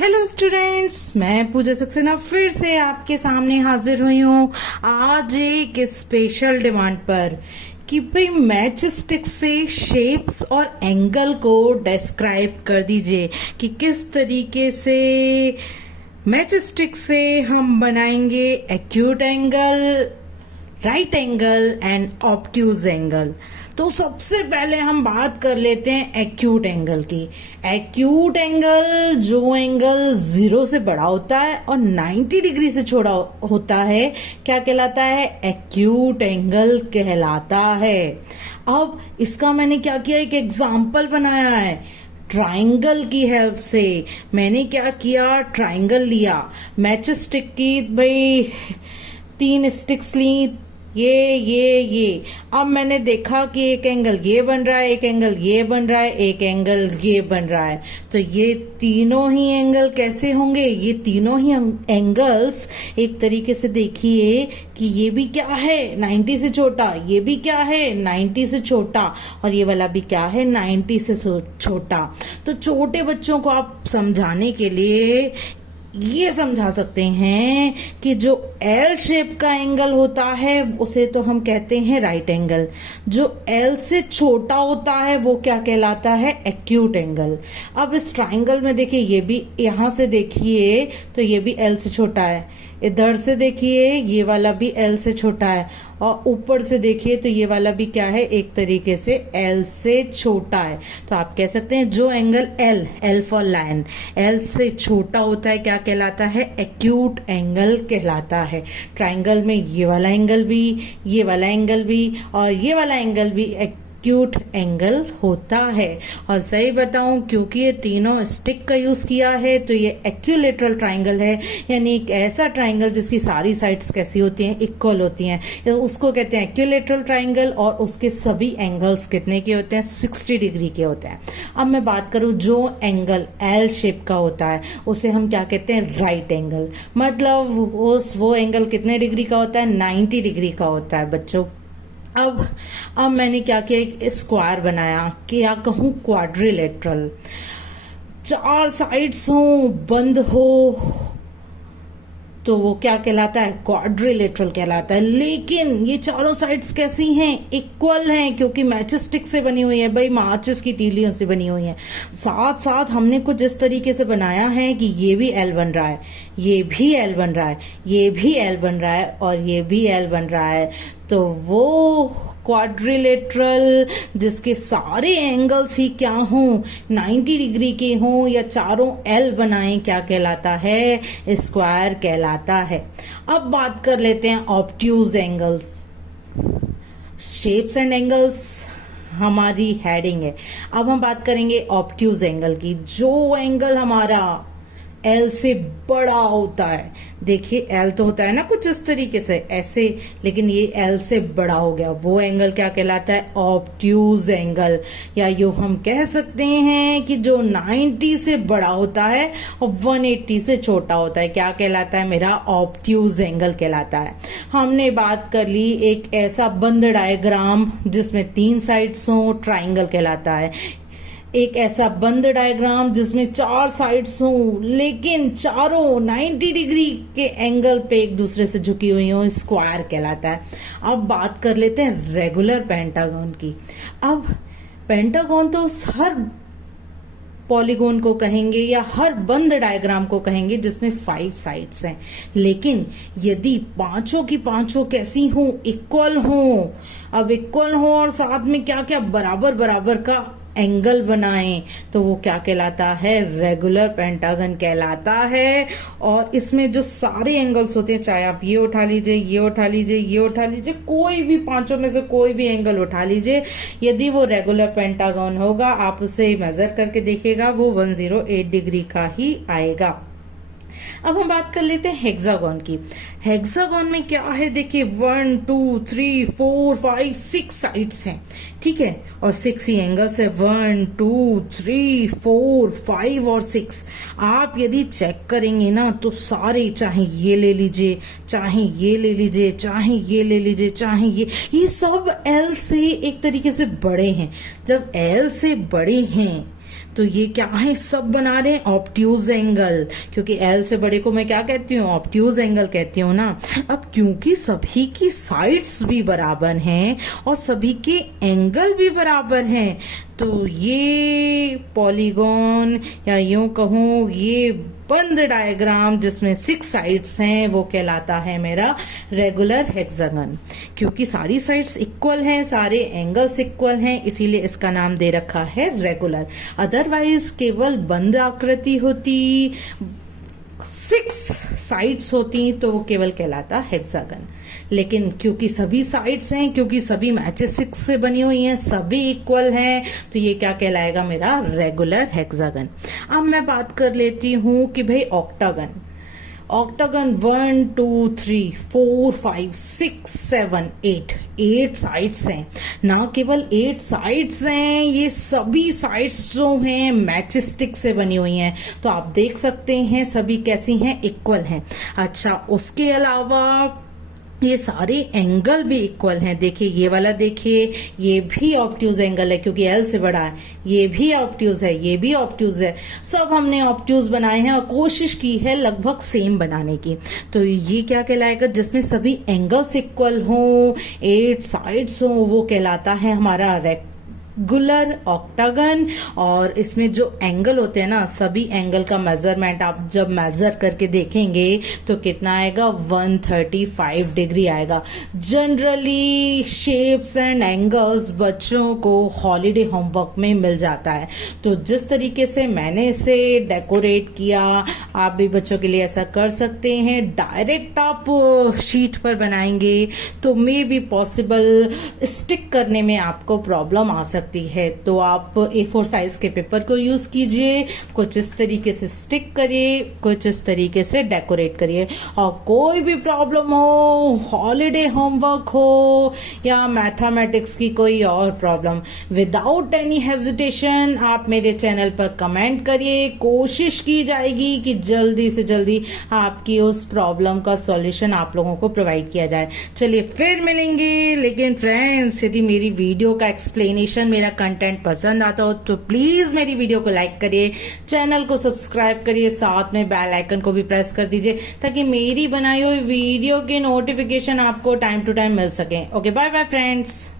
Hello students, मैं पूजा सक्सेना फिर से आपके सामने हाजिर हुई हूँ आज एक स्पेशल डिमांड पर कि भाई मैच स्टिक से शेप्स और एंगल को डिस्क्राइब कर दीजिए कि किस तरीके से मैच स्टिक से हम बनाएंगे acute angle, right angle and obtuse angle. तो सबसे पहले हम बात कर लेते हैं एक्यूट एंगल की। एक्यूट एंगल जो एंगल 0 से बड़ा होता है और 90 डिग्री से छोटा होता है क्या कहलाता है? एक्यूट एंगल कहलाता है। अब इसका मैंने क्या किया, एक एग्जाम्पल बनाया है ट्राइंगल की हेल्प से। मैंने क्या किया, ट्राइंगल लिया, मैच स्टिक की भाई 3 स्टिक्स ली, ये अब मैंने देखा कि एक एंगल ये बन रहा है, एक एंगल ये बन रहा है, एक एंगल ये बन रहा है। तो ये तीनों ही एंगल कैसे होंगे? ये तीनों ही एंगल्स एक तरीके से देखिए कि ये भी क्या है 90 से छोटा, ये भी क्या है 90 से छोटा, और ये वाला भी क्या है 90 से छोटा। तो छोटे बच्चों को आप समझाने के लिए ये समझा सकते हैं कि जो एल शेप का एंगल होता है उसे तो हम कहते हैं राइट एंगल, जो एल से छोटा होता है वो क्या कहलाता है? Acute angle. अब इस ट्राइंगल में देखिए, ये भी यहां से देखिए तो ये भी एल से छोटा है, इधर से देखिए ये वाला भी एल से छोटा है, और ऊपर से देखिए तो ये वाला भी क्या है, एक तरीके से एल से छोटा है। तो आप कह सकते हैं जो angle L for line, L से छोटा होता है क्या कहलाता है? एक्यूट एंगल कहलाता है। ट्राइंगल में ये वाला एंगल भी, ये वाला एंगल भी और ये वाला एंगल भी एक्यूट एंगल होता है। और सही बताऊं, क्योंकि ये तीनों स्टिक का यूज किया है तो ये इक्विलैटरल ट्राइंगल है, यानी एक ऐसा ट्राइंगल जिसकी सारी साइड्स कैसी होती हैं? इक्वल होती हैं, तो उसको कहते हैं इक्विलैटरल ट्राइंगल। और उसके सभी एंगल्स कितने के होते हैं? 60 डिग्री के होते हैं। अब मैं बात करूं जो एंगल एल शेप का होता है उसे हम क्या कहते हैं? Right angle. मतलब वो एंगल कितने डिग्री का होता है? 90 डिग्री का होता है बच्चों। अब मैंने क्या किया, एक स्क्वायर बनाया, क्या कहूं क्वाड्रिलेटरल, 4 साइड्स हो, बंद हो, तो वो क्या कहलाता है? क्वाड्रिलेटरल कहलाता है। लेकिन ये चारों साइड्स कैसी हैं? इक्वल हैं, क्योंकि मैच स्टिक से बनी हुई है भाई, माचिस की तीलियों से बनी हुई है। साथ साथ हमने कुछ इस तरीके से बनाया है कि ये भी एल बन रहा है, ये भी एल बन रहा है, ये भी एल बन रहा है और ये भी एल बन रहा है। तो वो क्वाड्रिलेटरल जिसके सारे एंगल्स ही क्या हों 90 डिग्री के हों या चारों एल बनाएं क्या कहलाता है? स्क्वायर कहलाता है। अब बात कर लेते हैं obtuse angles. Shapes and angles हमारी हेडिंग है। अब हम बात करेंगे ऑब्ट्यूज एंगल की। जो एंगल हमारा एल से बड़ा होता है, देखिए एल तो होता है ना कुछ इस तरीके से ऐसे, लेकिन ये एल से बड़ा हो गया, वो एंगल क्या कहलाता है? Obtuse angle. या यूं हम कह सकते हैं कि जो 90 से बड़ा होता है और 180 से छोटा होता है क्या कहलाता है? मेरा ऑब्ट्यूज एंगल कहलाता है। हमने बात कर ली एक ऐसा बंद डायग्राम जिसमें 3 साइड्स हो, ट्राइंगल कहलाता है। एक ऐसा बंद डायग्राम जिसमें 4 साइड्स हों लेकिन चारों 90 डिग्री के एंगल पे एक दूसरे से झुकी हुई हो, स्क्वायर कहलाता है। अब बात कर लेते हैं रेगुलर पेंटागन की। अब पेंटागन तो हर पॉलीगोन को कहेंगे या हर बंद डायग्राम को कहेंगे जिसमें 5 साइड्स हैं। लेकिन यदि पांचों की पांचों कैसी हों? इक्वल हों। अब इक्वल हों और साथ में क्या क्या बराबर बराबर का एंगल बनाएं तो वो क्या कहलाता है? रेगुलर पेंटागन कहलाता है। और इसमें जो सारे एंगल्स होते हैं, चाहे आप ये उठा लीजिए, ये उठा लीजिए, ये उठा लीजिए, कोई भी पांचों में से कोई भी एंगल उठा लीजिए, यदि वो रेगुलर पेंटागन होगा आप उसे मेजर करके देखिएगा वो 108 डिग्री का ही आएगा। अब हम बात कर लेते हैं हेक्सागोन की। हेक्सागोन में क्या है देखिए, 1 2 3 4 5 6 साइड्स हैं, ठीक है, और 6 ही एंगल्स है, 1 2 3 4 5 और 6। आप यदि चेक करेंगे ना तो सारे, चाहे ये ले लीजिए, चाहे ये ले लीजिए, चाहे ये ले लीजिए, चाहे ये सब एल से एक तरीके से बड़े हैं। जब एल से बड़े हैं तो ये क्या है, सब बना रहे हैं ऑब्ट्यूज एंगल, क्योंकि एल से बड़े को मैं क्या कहती हूँ, ऑब्ट्यूज एंगल कहती हूँ ना। अब क्योंकि सभी की साइड्स भी बराबर हैं और सभी के एंगल भी बराबर हैं, तो ये पॉलीगॉन या यूं कहूं ये बंद डायग्राम जिसमें 6 साइड्स हैं वो कहलाता है मेरा रेगुलर हेक्सागन। क्योंकि सारी साइड्स इक्वल हैं, सारे एंगल्स इक्वल हैं, इसीलिए इसका नाम दे रखा है रेगुलर। अदरवाइज केवल बंद आकृति होती, 6 साइड्स होती तो वो केवल कहलाता हेक्सागन। लेकिन क्योंकि सभी साइड्स हैं, क्योंकि सभी मैचेस 6 से बनी हुई हैं, सभी इक्वल हैं, तो ये क्या कहलाएगा, मेरा रेगुलर हेक्सागन। अब मैं बात कर लेती हूं कि भाई ऑक्टागन। ऑक्टागन 1 2 3 4 5 6 7 8 साइड्स हैं। ना केवल 8 साइड्स हैं, ये सभी साइड्स जो हैं मैचस्टिक से बनी हुई हैं। तो आप देख सकते हैं सभी कैसी हैं, इक्वल हैं। अच्छा, उसके अलावा ये सारे एंगल भी इक्वल हैं। देखिए ये वाला, देखिए ये भी ऑब्ट्यूज एंगल है क्योंकि एल से बड़ा है, ये भी ऑब्ट्यूज है, ये भी ऑब्ट्यूज है। सब हमने ऑब्ट्यूज बनाए हैं और कोशिश की है लगभग सेम बनाने की। तो ये क्या कहलाएगा, जिसमें सभी एंगल्स इक्वल हों, 8 साइड्स हों, वो कहलाता है हमारा रेगुलर ऑक्टागन। और इसमें जो एंगल होते हैं ना, सभी एंगल का मेजरमेंट आप जब मेजर करके देखेंगे तो कितना आएगा, 135 डिग्री आएगा। जनरली शेप्स एंड एंगल्स बच्चों को हॉलीडे होमवर्क में मिल जाता है। तो जिस तरीके से मैंने इसे डेकोरेट किया, आप भी बच्चों के लिए ऐसा कर सकते हैं। डायरेक्ट आप शीट पर बनाएंगे तो मे बी पॉसिबल स्टिक करने में आपको प्रॉब्लम आ सकती है। तो आप A4 साइज के पेपर को यूज कीजिए, कुछ इस तरीके से स्टिक करिए, कुछ इस तरीके से डेकोरेट करिए। और कोई भी प्रॉब्लम हो, हॉलीडे होमवर्क हो या मैथमेटिक्स की कोई और प्रॉब्लम, विदाउट एनी हेजिटेशन आप मेरे चैनल पर कमेंट करिए। कोशिश की जाएगी कि जल्दी से जल्दी आपकी उस प्रॉब्लम का सॉल्यूशन आप लोगों को प्रोवाइड किया जाए। चलिए फिर मिलेंगे। लेकिन फ्रेंड्स, यदि मेरी वीडियो का एक्सप्लेनेशन, मेरा कंटेंट पसंद आता हो तो प्लीज मेरी वीडियो को लाइक करिए, चैनल को सब्सक्राइब करिए, साथ में बेल आइकन को भी प्रेस कर दीजिए ताकि मेरी बनाई हुई वीडियो के नोटिफिकेशन आपको टाइम टू टाइम मिल सके। Okay, bye bye friends.